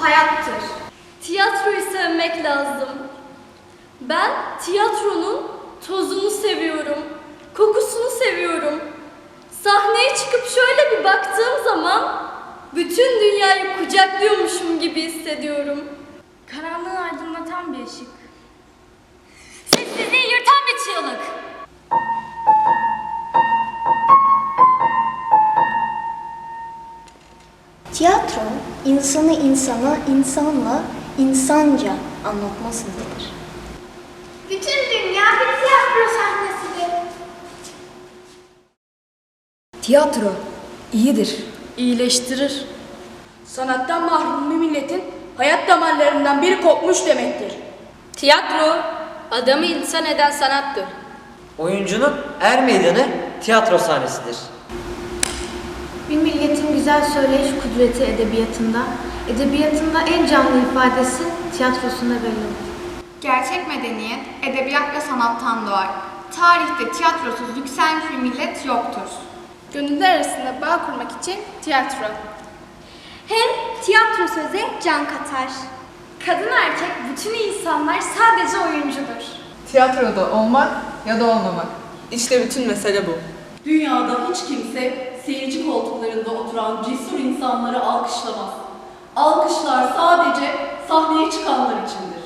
Hayattır. Tiyatroyu sevmek lazım. Ben tiyatronun tozunu seviyorum. Kokusunu seviyorum. Sahneye çıkıp şöyle bir baktığım zaman bütün dünyayı kucaklıyormuşum gibi hissediyorum. Karanlığı aydınlatan bir ışık. Sessizliği yırtan bir çığlık. İnsanı insana, insanla insanca anlatma sanatıdır. Bütün dünya bir tiyatro sahnesidir. Tiyatro iyidir. İyileştirir. Sanattan mahrum bir milletin hayat damarlarından biri kopmuş demektir. Tiyatro adamı insan eden sanattır. Oyuncunun er meydanı tiyatro sahnesidir. Bir milletin güzel söyleyiş kudreti edebiyatında, edebiyatında en canlı ifadesi tiyatrosunda belli olur. Gerçek medeniyet edebiyat ve sanattan doğar. Tarihte tiyatrosuz yükselmiş bir millet yoktur. Gönüller arasında bağ kurmak için tiyatro. Hem tiyatro söze can katar. Kadın erkek bütün insanlar sadece oyuncudur. Tiyatroda olmak ya da olmamak. İşte bütün mesele bu. Dünyada hiç kimse seyirci koltuklarında oturan cesur insanları alkışlamaz. Alkışlar sadece sahneye çıkanlar içindir.